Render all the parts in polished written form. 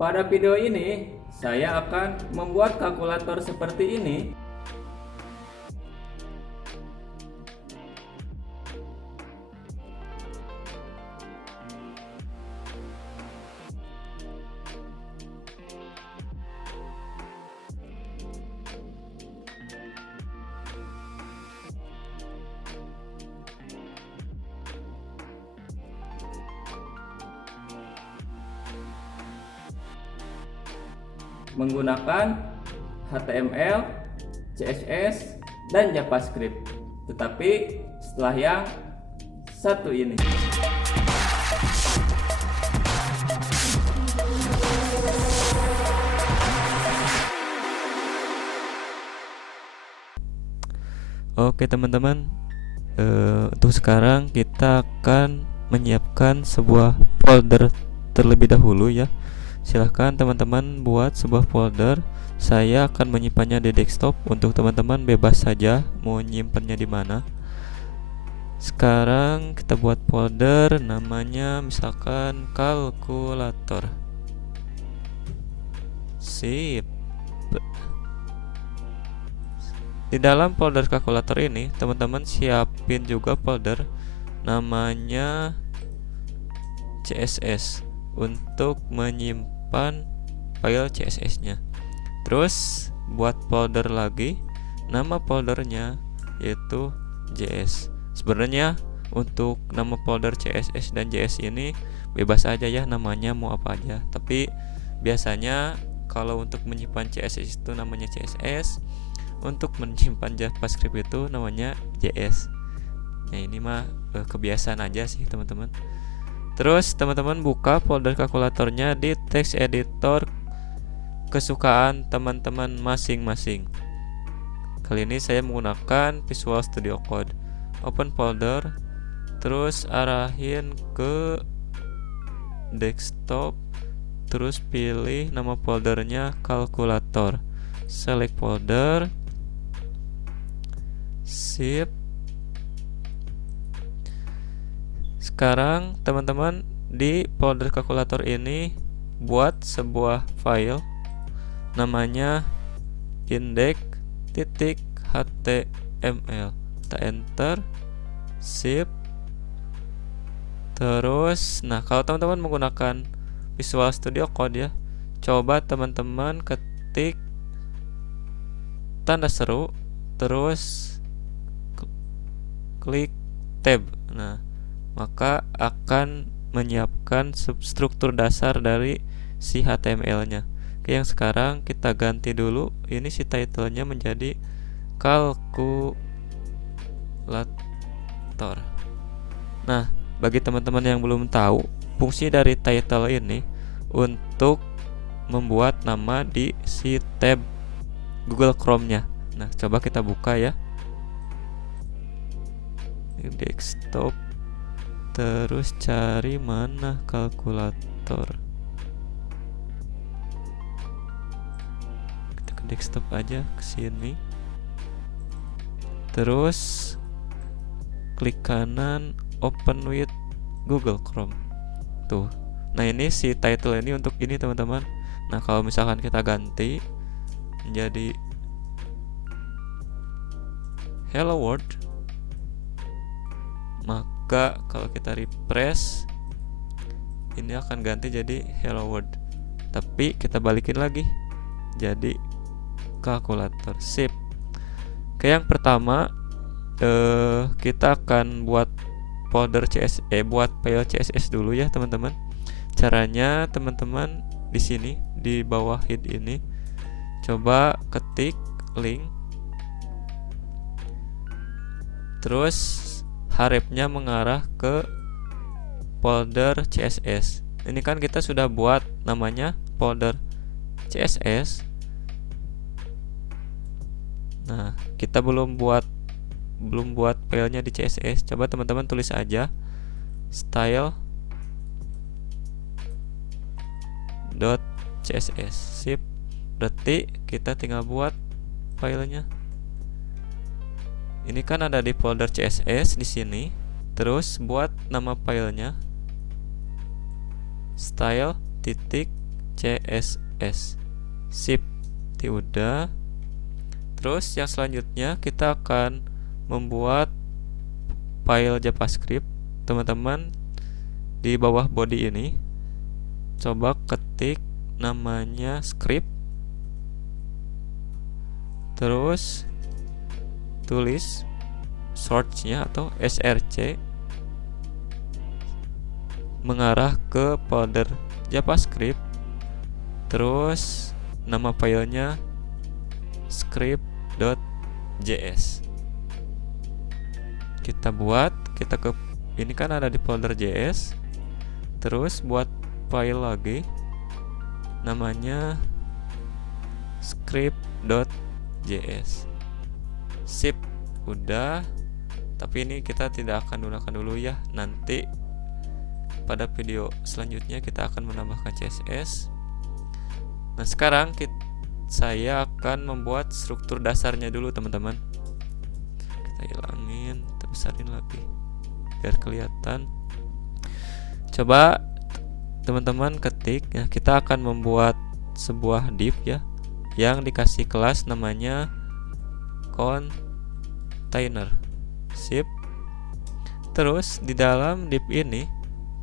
Pada video ini, saya akan membuat kalkulator seperti ini. Menggunakan HTML, CSS, dan JavaScript. Tetapi setelah yang satu ini. Oke teman-teman, untuk sekarang kita akan menyiapkan sebuah folder terlebih dahulu ya. Silahkan teman-teman buat sebuah folder. Saya akan menyimpannya di desktop. Untuk teman-teman bebas saja mau nyimpannya di mana. Sekarang kita buat folder, namanya misalkan kalkulator. Sip. Di dalam folder kalkulator ini, teman-teman siapin juga folder namanya CSS untuk menyimpan file CSS-nya. Terus buat folder lagi, nama foldernya yaitu JS. Sebenarnya untuk nama folder CSS dan JS ini bebas aja ya, namanya mau apa aja. Tapi biasanya kalau untuk menyimpan CSS itu namanya CSS, untuk menyimpan JavaScript itu namanya JS. Nah ini mah kebiasaan aja sih teman-teman. Terus teman-teman buka folder kalkulatornya di text editor kesukaan teman-teman masing-masing. Kali ini saya menggunakan Visual Studio Code. Open folder, terus arahin ke desktop, terus pilih nama foldernya kalkulator. Select folder. Sip. Sekarang teman-teman di folder kalkulator ini buat sebuah file namanya index.html. Kita enter. Sip. Terus nah kalau teman-teman menggunakan Visual Studio Code ya, coba teman-teman ketik tanda seru, terus klik tab. Nah, maka akan menyiapkan struktur dasar dari si HTML-nya. Oke, yang sekarang kita ganti dulu. Ini si title-nya menjadi kalkulator. Nah, bagi teman-teman yang belum tahu, fungsi dari title ini untuk membuat nama di si tab Google Chrome-nya. Nah, coba kita buka ya. Desktop, terus cari mana kalkulator. Kita ke desktop aja, ke sini. Terus klik kanan, open with Google Chrome. Tuh. Nah, ini si title ini untuk ini teman-teman. Nah, kalau misalkan kita ganti menjadi Hello World, maka kalau kita refresh ini akan ganti jadi Hello World. Tapi kita balikin lagi jadi kalkulator. Sip. Oke, yang pertama kita akan buat folder buat file CSS dulu ya teman-teman. Caranya teman-teman di sini di bawah head ini coba ketik link, terus harapnya mengarah ke folder CSS. Ini kan kita sudah buat namanya folder CSS. Nah, kita belum buat filenya di CSS. Coba teman-teman tulis aja style.css. Sip. Berarti kita tinggal buat filenya. Ini kan ada di folder CSS di sini. Terus buat nama filenya style.css. CSS. Sip, udah. Terus yang selanjutnya kita akan membuat file JavaScript. Teman-teman di bawah body ini coba ketik namanya script, terus tulis source-nya atau src mengarah ke folder JavaScript, terus nama filenya script.js. Kita ke ini kan ada di folder JS, terus buat file lagi namanya script.js. Sip, udah. Tapi ini kita tidak akan gunakan dulu ya, nanti pada video selanjutnya kita akan menambahkan CSS. Nah sekarang saya akan membuat struktur dasarnya dulu teman-teman. Kita hilangin, kita besarin lagi biar kelihatan. Coba teman-teman ketik ya, kita akan membuat sebuah div ya yang dikasih kelas namanya container. Sip. Terus di dalam div ini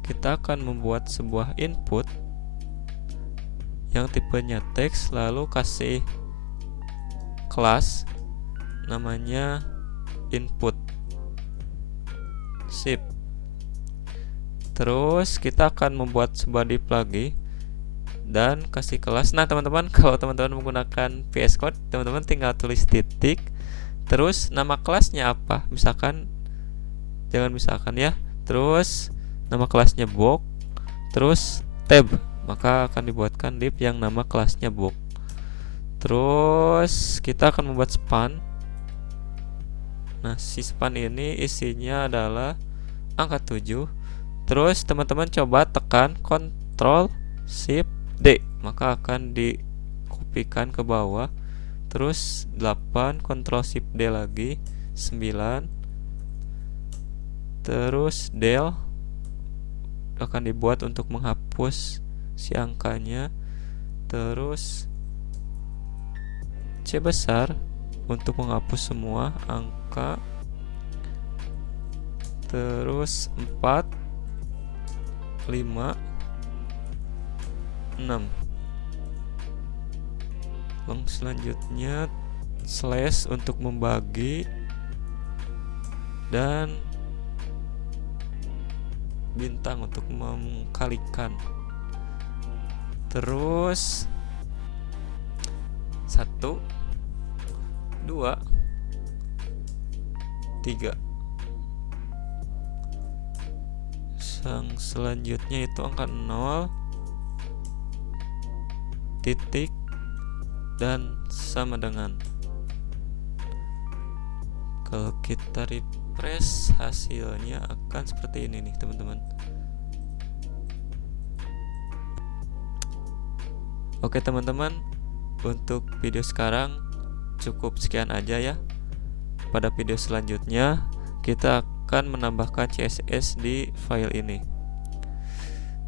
kita akan membuat sebuah input yang tipenya teks, lalu kasih kelas namanya input. Sip. Terus kita akan membuat sebuah div lagi dan kasih kelas. Nah teman-teman, kalau teman-teman menggunakan VS Code, teman-teman tinggal tulis titik, terus nama kelasnya apa, misalkan, jangan misalkan ya, terus nama kelasnya box, terus tab, maka akan dibuatkan div yang nama kelasnya box. Terus kita akan membuat span. Nah si span ini isinya adalah angka 7. Terus teman-teman coba tekan Ctrl Shift D, maka akan dikopikan ke bawah. Terus 8, Ctrl Shift D lagi, 9. Terus del akan dibuat untuk menghapus si angkanya. Terus C besar untuk menghapus semua angka. Terus 4, 5, 6. Lalu selanjutnya slash untuk membagi dan bintang untuk mengkalikan. Terus 1, 2, 3. Yang selanjutnya itu angka 0, titik, dan sama dengan. Kalau kita refresh, hasilnya akan seperti ini nih teman-teman. Oke teman-teman, untuk video sekarang cukup sekian aja ya. Pada video selanjutnya kita akan menambahkan CSS di file ini.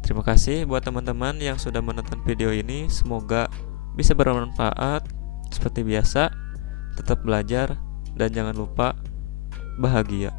Terima kasih buat teman-teman yang sudah menonton video ini. Semoga bisa bermanfaat. Seperti biasa, tetap belajar dan jangan lupa bahagia.